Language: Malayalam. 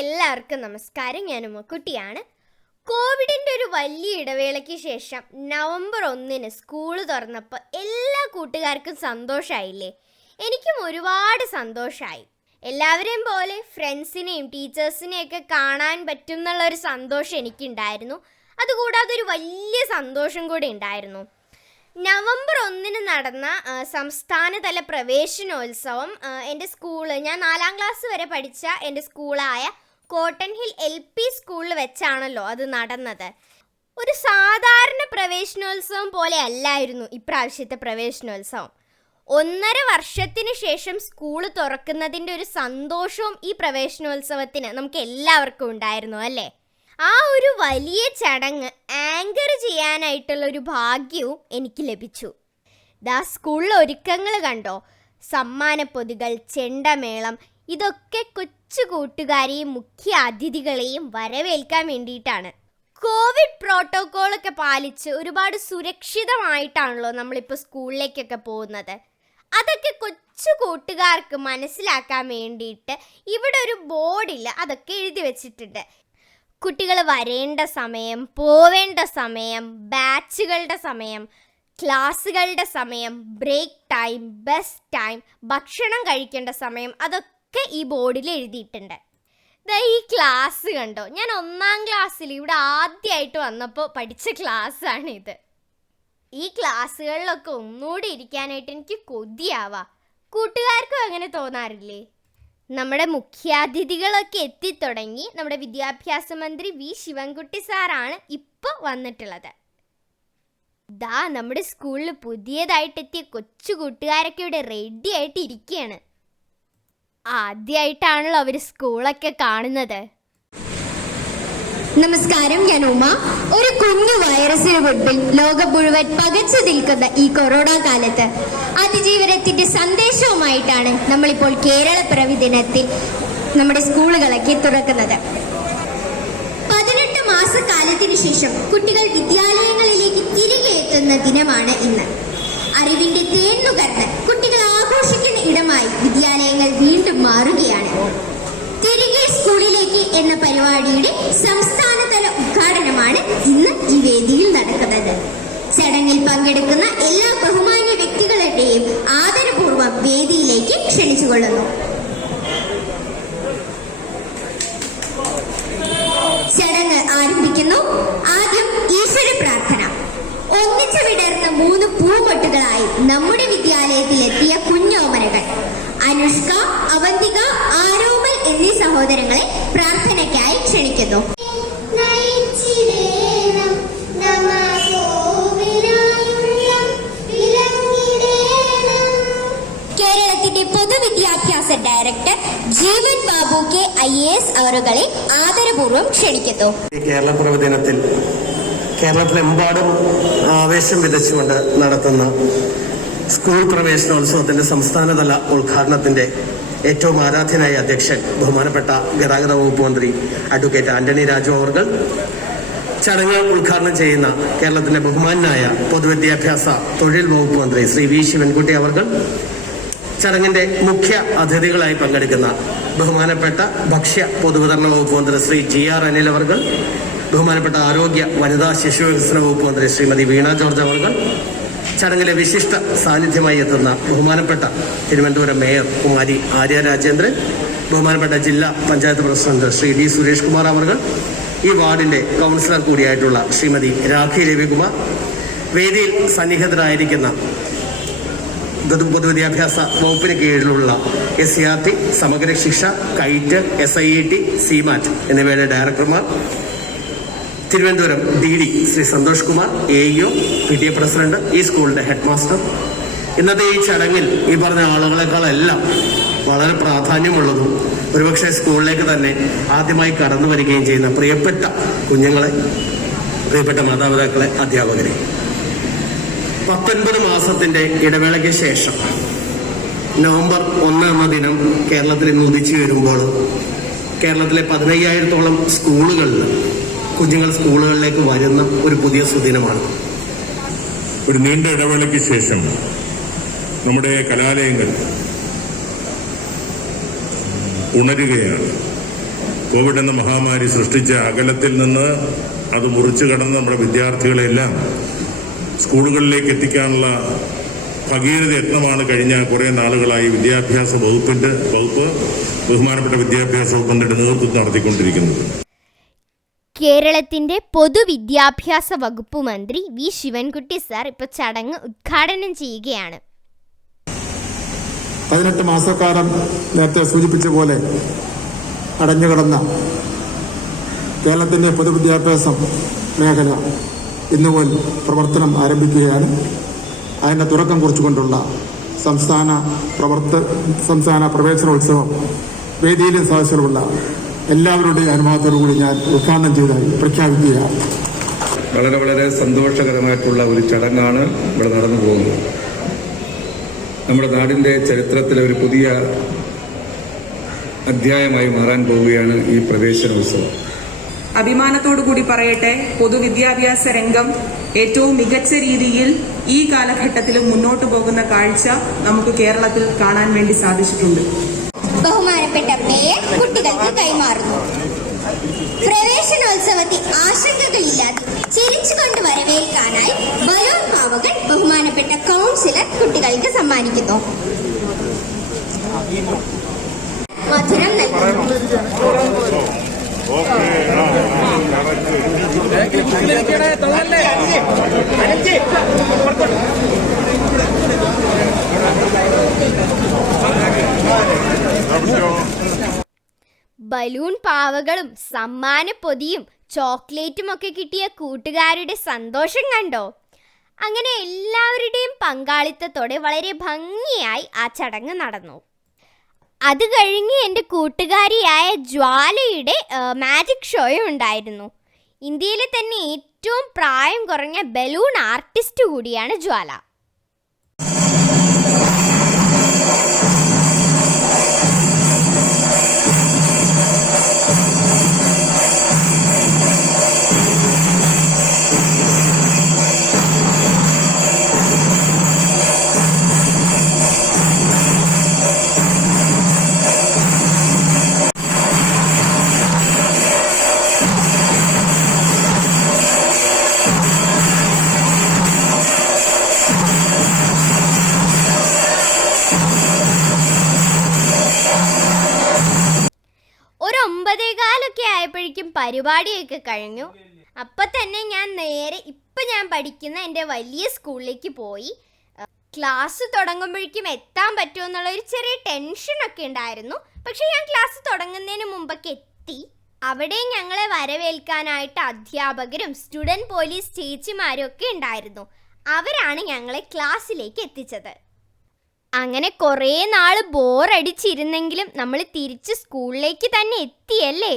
എല്ലാവർക്കും നമസ്കാരം. ഞാൻ ഉമ്മക്കുട്ടിയാണ്. കോവിഡിൻ്റെ ഒരു വലിയ ഇടവേളയ്ക്ക് ശേഷം നവംബർ 1 സ്കൂൾ തുറന്നപ്പോൾ എല്ലാ കൂട്ടുകാർക്കും സന്തോഷമായില്ലേ? എനിക്കും ഒരുപാട് സന്തോഷമായി. എല്ലാവരെയും പോലെ ഫ്രണ്ട്സിനെയും ടീച്ചേഴ്സിനെയൊക്കെ കാണാൻ പറ്റും എന്നുള്ളൊരു സന്തോഷം എനിക്കുണ്ടായിരുന്നു. അതുകൂടാതെ ഒരു വലിയ സന്തോഷം കൂടി ഉണ്ടായിരുന്നു. നവംബർ 1 നടന്ന സംസ്ഥാനതല പ്രവേശനോത്സവം എൻ്റെ ഞാൻ 4ാം ക്ലാസ് വരെ പഠിച്ച എൻ്റെ സ്കൂളായ കോട്ടൺ ഹിൽ LP സ്കൂളിൽ വെച്ചാണല്ലോ അത് നടന്നത്. ഒരു സാധാരണ പ്രവേശനോത്സവം പോലെ അല്ലായിരുന്നു ഇപ്രാവശ്യത്തെ പ്രവേശനോത്സവം. 1.5 വർഷത്തിന് ശേഷം സ്കൂൾ തുറക്കുന്നതിൻ്റെ ഒരു സന്തോഷവും ഈ പ്രവേശനോത്സവത്തിന് നമുക്ക് എല്ലാവർക്കും ഉണ്ടായിരുന്നു അല്ലേ? ആ ഒരു വലിയ ചടങ്ങ് ആങ്കർ ചെയ്യാനായിട്ടുള്ളൊരു ഭാഗ്യവും എനിക്ക് ലഭിച്ചു. സ്കൂളിലെ ഒരുക്കങ്ങൾ കണ്ടോ? സമ്മാനപ്പൊതികൾ, ചെണ്ടമേളം, ഇതൊക്കെ കൊച്ചു കൂട്ടുകാരെയും മുഖ്യ അതിഥികളെയും വരവേൽക്കാൻ വേണ്ടിയിട്ടാണ്. കോവിഡ് പ്രോട്ടോക്കോളൊക്കെ പാലിച്ച് ഒരുപാട് സുരക്ഷിതമായിട്ടാണല്ലോ നമ്മളിപ്പോൾ സ്കൂളിലേക്കൊക്കെ പോകുന്നത്. അതൊക്കെ കൊച്ചു കൂട്ടുകാർക്ക് മനസ്സിലാക്കാൻ വേണ്ടിയിട്ട് ഇവിടെ ഒരു ബോർഡിൽ അതൊക്കെ എഴുതി വെച്ചിട്ടുണ്ട്. കുട്ടികൾ വരേണ്ട സമയം, പോവേണ്ട സമയം, ബാച്ചുകളുടെ സമയം, ക്ലാസ്സുകളുടെ സമയം, ബ്രേക്ക് ടൈം, ബസ് ടൈം, ഭക്ഷണം കഴിക്കേണ്ട സമയം, അതൊക്കെ ഈ ബോർഡിൽ എഴുതിയിട്ടുണ്ട്. ഈ ക്ലാസ് കണ്ടോ? ഞാൻ 1ാം ക്ലാസ്സിൽ ഇവിടെ ആദ്യമായിട്ട് വന്നപ്പോൾ പഠിച്ച ക്ലാസ്സാണിത്. ഈ ക്ലാസ്സുകളിലൊക്കെ ഒന്നുകൂടി ഇരിക്കാനായിട്ട് എനിക്ക് കൊതിയാവാ. കൂട്ടുകാർക്കും അങ്ങനെ തോന്നാറില്ലേ? നമ്മുടെ മുഖ്യാതിഥികളൊക്കെ എത്തിത്തുടങ്ങി. നമ്മുടെ വിദ്യാഭ്യാസ മന്ത്രി വി ശിവൻകുട്ടി സാറാണ് ഇപ്പോൾ വന്നിട്ടുള്ളത്. നമ്മുടെ സ്കൂളിൽ പുതിയതായിട്ടെത്തിയ കൊച്ചു കൂട്ടുകാരൊക്കെ ഇവിടെ റെഡി ആയിട്ട് ഇരിക്കുകയാണ്. ആദ്യമായിട്ടാണല്ലോ അവർ സ്കൂളൊക്കെ കാണുന്നത്. നമസ്കാരം, ഞാൻ ഉമ. ഒരു കുഞ്ഞു വൈറസിന് മുൻപിൽ ലോകം മുഴുവൻ പകച്ചു നിൽക്കുന്ന ഈ കൊറോണ കാലത്ത് അതിജീവനത്തിന്റെ സന്ദേശവുമായിട്ടാണ് നമ്മളിപ്പോൾ കേരളപ്പിറവി ദിനത്തിൽ നമ്മുടെ സ്കൂളുകളൊക്കെ തുറക്കുന്നത്. 18 മാസക്കാലത്തിനു ശേഷം കുട്ടികൾ വിദ്യാലയങ്ങളിലേക്ക് തിരികെ എത്തുന്ന ദിനമാണ് ഇന്ന്. അറിവിന്റെ തേന്നുകർന്ന് കുട്ടികൾ ആഘോഷിക്കുന്ന ഇടമായി വിദ്യാലയങ്ങൾ വീണ്ടും മാറുകയാണ്. തിരികെ സ്കൂളിലേക്ക് എന്ന പരിപാടിയുടെ സംസ്ഥാനതല ഉദ്ഘാടനമാണ് ഇന്ന് ഈ വേദിയിൽ നടക്കുന്നത്. ചടങ്ങിൽ പങ്കെടുക്കുന്ന എല്ലാ ബഹുമാന്യ വ്യക്തികളുടെയും ആദരപൂർവ്വം വേദിയിലേക്ക് ക്ഷണിച്ചുകൊള്ളുന്നു. ചടങ്ങ് ആരംഭിക്കുന്നു. ആദ്യം ഈശ്വര പ്രാർത്ഥന. ഒന്നിച്ചു വിടർന്ന 3 പൂമൊട്ടുകളായി നമ്മുടെ വിദ്യാലയത്തിലെത്തിയ കുഞ്ഞോമനകൾ അനുഷ്ക, അവന്തിക, ആരോമൽ എന്നീ സഹോദരങ്ങളെ പ്രാർത്ഥനയ്ക്കായി ക്ഷണിക്കുന്നു. കേരളത്തിന്റെ പൊതുവിദ്യാഭ്യാസ director Jeevan Babu K IAS അവരുകളെ ആദരപൂർവ്വം ക്ഷണിക്കുന്നു. കേരളപ്പിറവി ദിനത്തിൽ കേരളത്തിലെമ്പാടും ആവേശം വിതച്ചുകൊണ്ട് നടത്തുന്ന സ്കൂൾ പ്രവേശനോത്സവത്തിന്റെ സംസ്ഥാനതല ഉദ്ഘാടനത്തിന്റെ ഏറ്റവും ആരാധ്യനായ അധ്യക്ഷൻ ബഹുമാനപ്പെട്ട ഗതാഗത വകുപ്പ് മന്ത്രി അഡ്വക്കേറ്റ് ആന്റണി രാജു അവർകൾ, ചടങ്ങ് ഉദ്ഘാടനം ചെയ്യുന്ന കേരളത്തിന്റെ ബഹുമാനായ പൊതുവിദ്യാഭ്യാസ തൊഴിൽ വകുപ്പ് മന്ത്രി ശ്രീ വി ശിവൻകുട്ടി അവർകൾ, ചടങ്ങിന്റെ മുഖ്യ അതിഥികളായി പങ്കെടുക്കുന്ന ബഹുമാനപ്പെട്ട ഭക്ഷ്യ പൊതുവിതരണ വകുപ്പ് മന്ത്രി ശ്രീ GR അനിൽ അവർകൾ, ബഹുമാനപ്പെട്ട ആരോഗ്യ വനിതാ ശിശു വികസന വകുപ്പ് മന്ത്രി ശ്രീമതി വീണ ജോർജ് അവർകൾ, ചടങ്ങിലെ വിശിഷ്ട സാന്നിധ്യമായി എത്തുന്ന ബഹുമാനപ്പെട്ട തിരുവനന്തപുരം മേയർ കുമാരി ആര്യ രാജേന്ദ്രൻ, ബഹുമാനപ്പെട്ട ജില്ലാ പഞ്ചായത്ത് പ്രസിഡന്റ് ശ്രീ D സുരേഷ് കുമാർ അവർകൾ, ഈ വാർഡിന്റെ കൗൺസിലർ കൂടിയായിട്ടുള്ള ശ്രീമതി രാഖി രവികുമാർ, വേദിയിൽ സന്നിഹിതരായിരിക്കുന്ന പൊതുവിദ്യാഭ്യാസ വകുപ്പിന് കീഴിലുള്ള SCRT, സമഗ്ര ശിക്ഷ, കൈറ്റ്, SIET, CMAT എന്നിവയുടെ ഡയറക്ടർമാർ, Thiruvananthapuram DD Shri Santhosh Kumar, AEO, PTA president, ഈ സ്കൂളിന്റെ ഹെഡ് മാസ്റ്റർ. ഇന്നത്തെ ഈ ചടങ്ങിൽ ഈ പറഞ്ഞ ആളുകളെക്കാളെല്ലാം വളരെ പ്രാധാന്യമുള്ളതും ഒരുപക്ഷെ സ്കൂളിലേക്ക് തന്നെ ആദ്യമായി കടന്നു വരികയും ചെയ്യുന്ന പ്രിയപ്പെട്ട കുഞ്ഞുങ്ങളെ, പ്രിയപ്പെട്ട മാതാപിതാക്കളെ, അധ്യാപകരെ, 19 മാസത്തിന്റെ ഇടവേളയ്ക്ക് ശേഷം നവംബർ 1 എന്ന ദിനം കേരളത്തിൽ ഇന്ന് ഉദിച്ചു വരുമ്പോൾ കേരളത്തിലെ 15,000-ഓളം സ്കൂളുകളിൽ കുഞ്ഞുങ്ങൾ സ്കൂളുകളിലേക്ക് വരുന്ന ഒരു പുതിയ സുദിനമാണ്. ഒരു നീണ്ട ഇടവേളയ്ക്ക് ശേഷം നമ്മുടെ കലാലയങ്ങൾ ഉണരുകയാണ്. കോവിഡ് എന്ന മഹാമാരി സൃഷ്ടിച്ച അകലത്തിൽ നിന്ന് അത് മുറിച്ചു കടന്ന് നമ്മുടെ വിദ്യാർത്ഥികളെല്ലാം സ്കൂളുകളിലേക്ക് എത്തിക്കാനുള്ള ഭഗീരഥ യത്നമാണ് കഴിഞ്ഞ കുറേ നാളുകളായി വിദ്യാഭ്യാസ വകുപ്പ് ബഹുമാനപ്പെട്ട വിദ്യാഭ്യാസ വകുപ്പിന്റെ നേതൃത്വത്തിൽ നടത്തിക്കൊണ്ടിരിക്കുന്നത്. കേരളത്തിന്റെ പൊതുവിദ്യാഭ്യാസ വകുപ്പ് മന്ത്രി വി ശിവൻകുട്ടി സാർ ഇപ്പോൾ ചടങ്ങ് ഉദ്ഘാടനം ചെയ്യുകയാണ്. 18 മാസക്കാലം നേരത്തെ സൂചിപ്പിച്ച പോലെ അടഞ്ഞുകിടന്ന കേരളത്തിൻ്റെ പൊതുവിദ്യാഭ്യാസ മേഖല ഇന്നുപോൽ പ്രവർത്തനം ആരംഭിക്കുകയാണ്. അതിൻ്റെ തുടക്കം കുറിച്ചുകൊണ്ടുള്ള സംസ്ഥാന പ്രവേശനോത്സവം വേദിയിലും സദസ്സിലുമുള്ള എല്ലാവരുടെയും അനുഭവത്തോടുകൂടി ഞാൻ ഉദ്ഘാടനം ചെയ്തായി പ്രഖ്യാപിക്കുകയാണ്. വളരെ സന്തോഷകരമായിട്ടുള്ള ഒരു ചടങ്ങാണ് ഇവിടെ നടന്നു പോകുന്നത്. നമ്മുടെ നാടിൻ്റെ ചരിത്രത്തിലെ ഒരു പുതിയ അധ്യായമായി മാറാൻ പോവുകയാണ് ഈ പ്രവേശനോത്സവം. അഭിമാനത്തോടു കൂടി പറയട്ടെ, പൊതുവിദ്യാഭ്യാസ രംഗം ഏറ്റവും മികച്ച രീതിയിൽ ഈ കാലഘട്ടത്തിലും മുന്നോട്ടു പോകുന്ന കാഴ്ച നമുക്ക് കേരളത്തിൽ കാണാൻ വേണ്ടി സാധിച്ചിട്ടുണ്ട്. ബഹുമാനപ്പെട്ട മേയർ കുട്ടികൾക്ക് കൈമാറുന്നു. പ്രവേശനോത്സവത്തിൽ ആശങ്കകളില്ലാതെ ചിരിച്ചുകൊണ്ട് വരവേൽക്കാനായി ബലൂൺ പാവകൾ ബഹുമാനപ്പെട്ട കൗൺസിലർ കുട്ടികൾക്ക് സമ്മാനിക്കുന്നു. മധുരം നൽകുന്നു. ബലൂൺ പാവകളും സമ്മാന പൊതിയും ചോക്ലേറ്റും ഒക്കെ കിട്ടിയ കൂട്ടുകാരുടെ സന്തോഷം കണ്ടോ? അങ്ങനെ എല്ലാവരുടെയും പങ്കാളിത്തത്തോടെ വളരെ ഭംഗിയായി ആ ചടങ്ങ് നടന്നു. അത് കഴിഞ്ഞ് എൻ്റെ കൂട്ടുകാരിയായ ജ്വാലയുടെ മാജിക് ഷോയും ഉണ്ടായിരുന്നു. ഇന്ത്യയിലെ തന്നെ ഏറ്റവും പ്രായം കുറഞ്ഞ ബലൂൺ ആർട്ടിസ്റ്റ് കൂടിയാണ് ജ്വാല. ഒരു 9:15 ആയപ്പോഴേക്കും പരിപാടിയൊക്കെ കഴിഞ്ഞു. അപ്പം തന്നെ ഞാൻ നേരെ ഞാൻ പഠിക്കുന്ന എൻ്റെ വലിയ സ്കൂളിലേക്ക് പോയി. ക്ലാസ് തുടങ്ങുമ്പോഴേക്കും എത്താൻ പറ്റുമോ എന്നുള്ളൊരു ചെറിയ ടെൻഷനൊക്കെ ഉണ്ടായിരുന്നു. പക്ഷെ ഞാൻ ക്ലാസ് തുടങ്ങുന്നതിന് മുമ്പൊക്കെ എത്തി. അവിടെ ഞങ്ങളെ വരവേൽക്കാനായിട്ട് അധ്യാപകരും സ്റ്റുഡൻറ് പോലീസ് ചേച്ചിമാരും ഒക്കെ ഉണ്ടായിരുന്നു. അവരാണ് ഞങ്ങളെ ക്ലാസ്സിലേക്ക് എത്തിച്ചത്. അങ്ങനെ കുറേ നാൾ ബോറടിച്ചിരുന്നെങ്കിലും നമ്മൾ തിരിച്ച് സ്കൂളിലേക്ക് തന്നെ എത്തിയല്ലേ.